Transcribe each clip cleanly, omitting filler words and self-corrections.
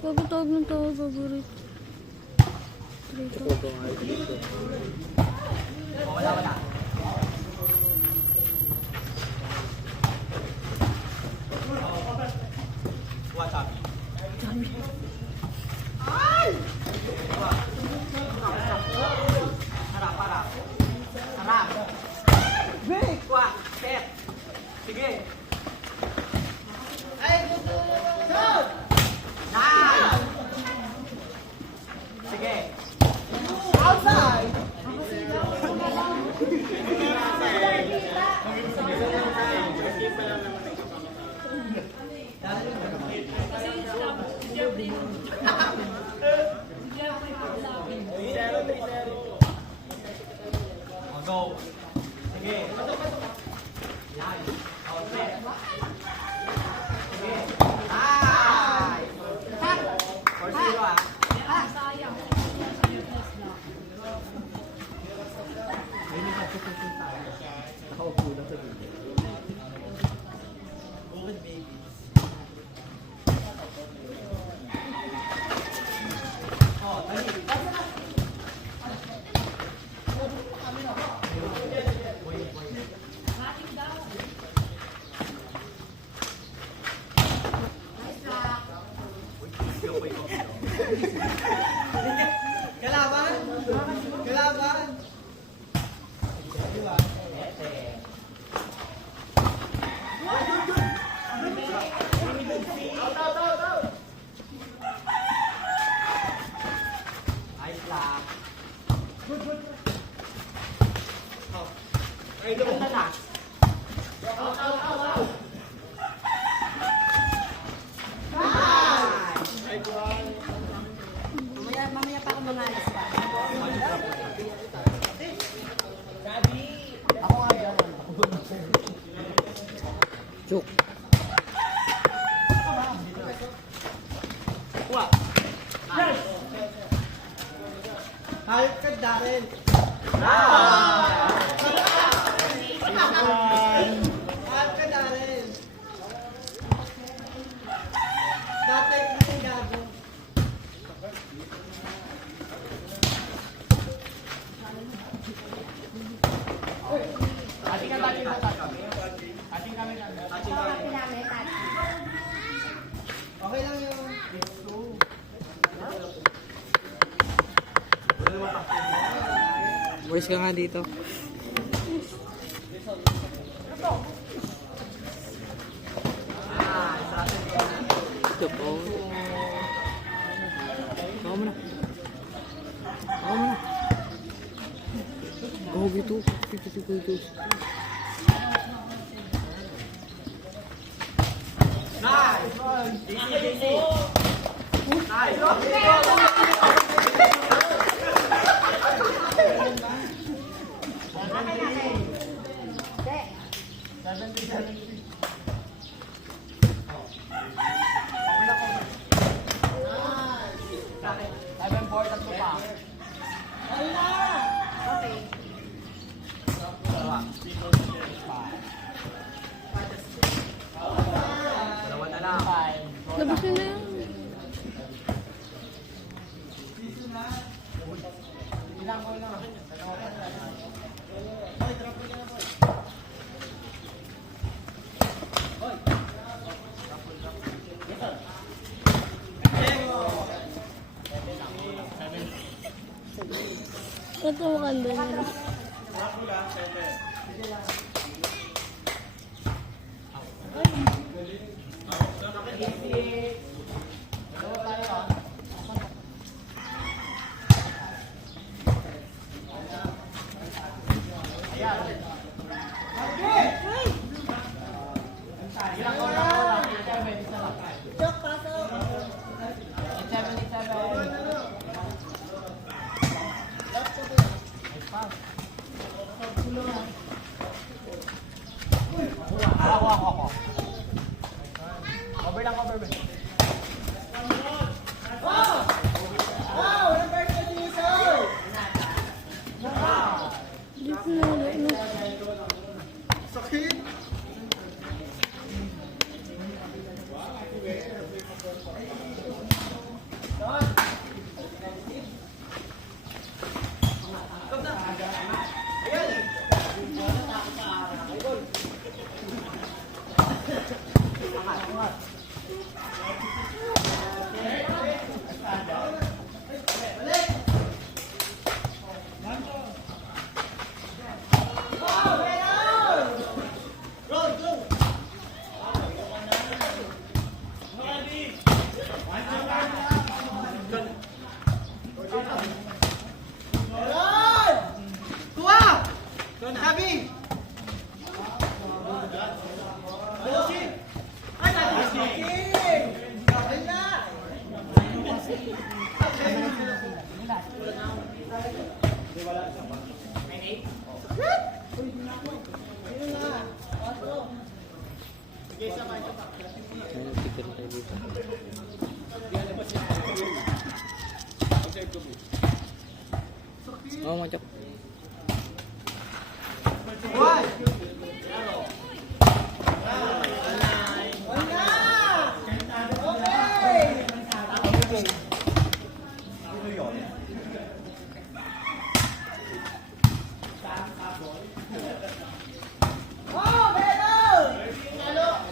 Pagkatawag ng tawag, favorite. Dito. Wala. What's up? Harap. Break! Wah, step. Sige. Ay, buto! Shot! Nice! Sige. Outside! Go. Sige. Yan. Outlet. Sige. Ay! 4-0 ah. Nakaupo lang sa video. Open baby. Oh, tali. Kalaban? Kalaban? Nice lang. Good. Ay, ganda na. Out. Mamaya pa ako mangalis pa. Ako nga dyan. Chuk. Kuha. Hayop ka, Darren. Hayop ka, Darren. Tatay ka ng gago. Ating kami. Okay lang yung Voice ka nga dito. Ito po. Ako mo na. Oh, gitu. Gitu. nice. Labas nyo na yan. Ito mo kanda nila. Chok, pasok. 7. Cover lang, cover. Wow! Number 2 sir! Dito na ulit, no? Sakit! Tuwa! Sabi! Ay, natin! Kapal na! Ayun, sticker tayo dito. Oo, Machok. One! Wala! Okay! Oh, better!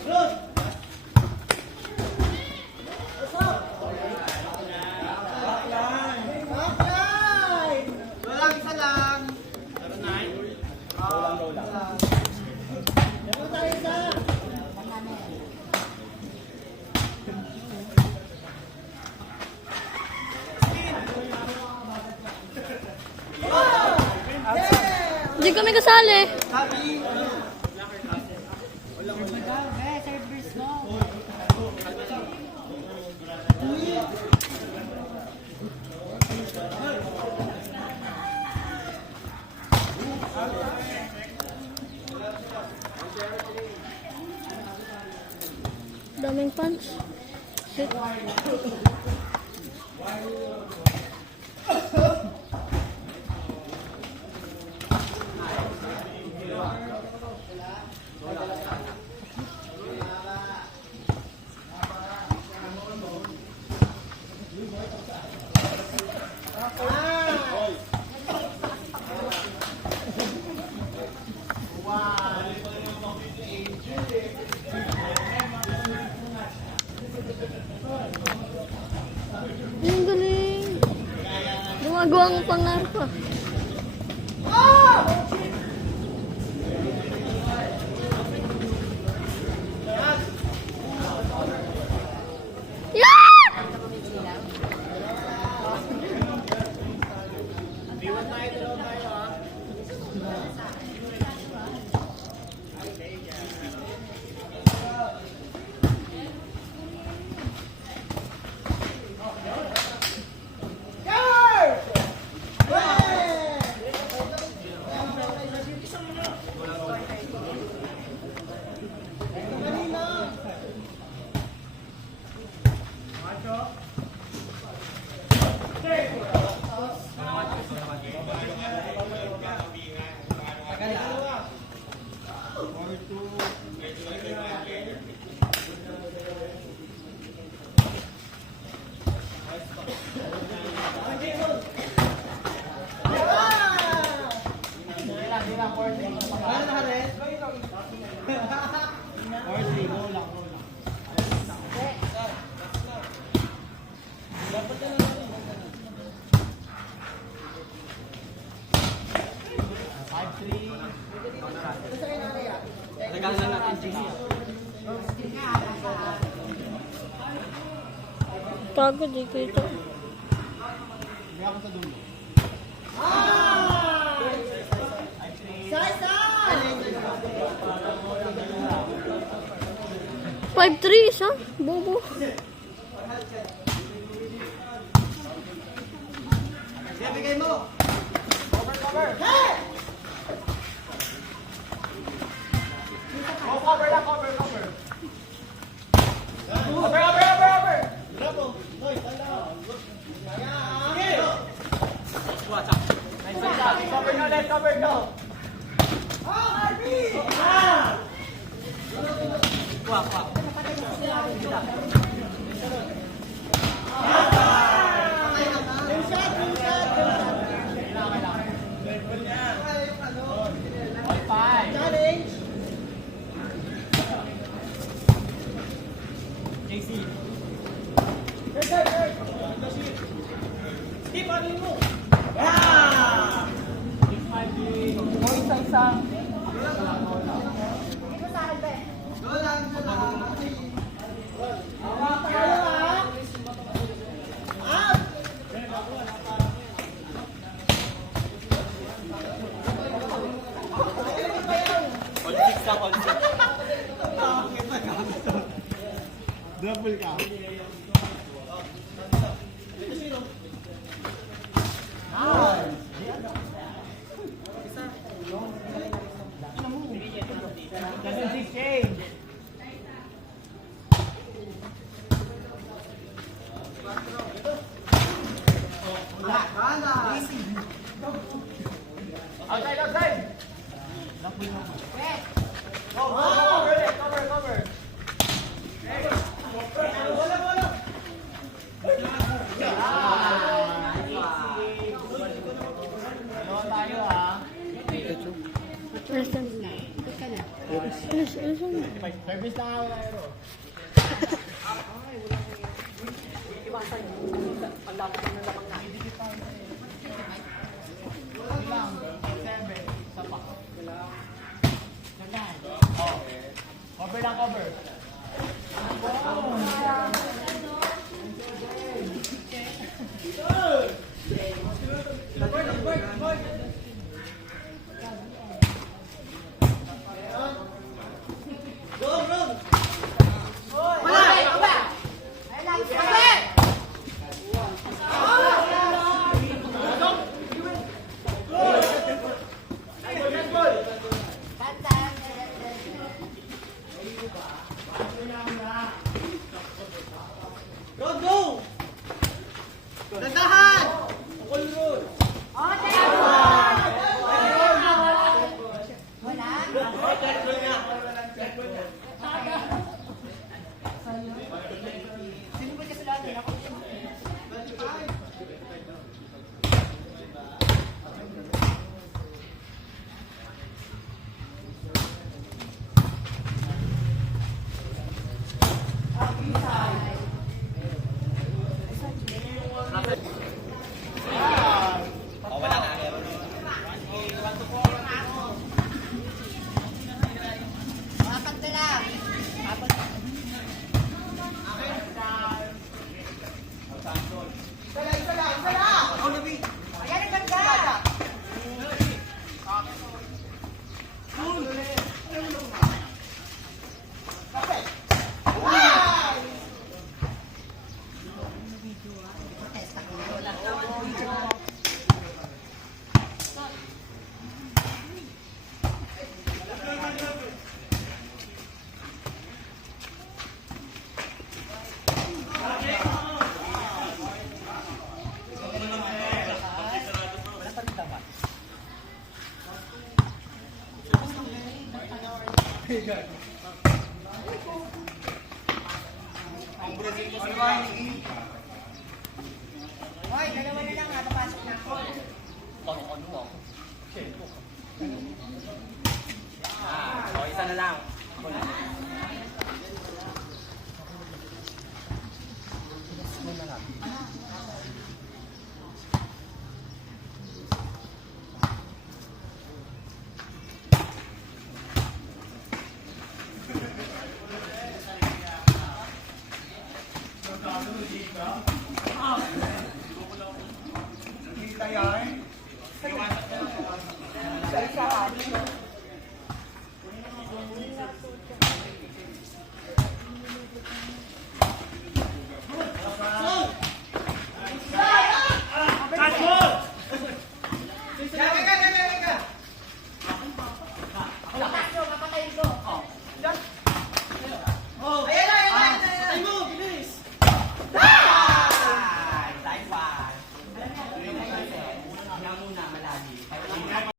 Good! Backline! Walang isa lang. Meron tayo isa. Oh! Yeah! Hindi kami kasali. Sabi! Daming punch. Shit. Ang galing. Gumagawa ng pangarap ah. Yeah! Ano na rin? Regalo lang natin, GC. Pagod dito ito. Hindi ako sa dulo. Ah! Size 5'3", isa. Bobo. Sige, bigay mo. Cover, cover. Hey! Go, cover lang, cover, cover. Cover, cover, cover, cover. Watch out. Nice shot. Cover na ulit, cover, go. Kuha, kuha. All five. Challenge. JC. Steve, ano mo? Go isa-isa. Dolan, dolan. Tayo, ha? Up! All six lang, all six. Double ka. Doesn't six change. Gana. Outside, outside. Go, go, cover it, cover, cover. Bola, bola. Dalawa tayo, ha. Listen. Listen. Service na ako na yun. Ilang? 7. Isa pa. Oh. Cover lang, cover. Go, bro. Go, go. Dandahan. Hoy, dalawa na lang ha, papasok na ako. Isa na lang.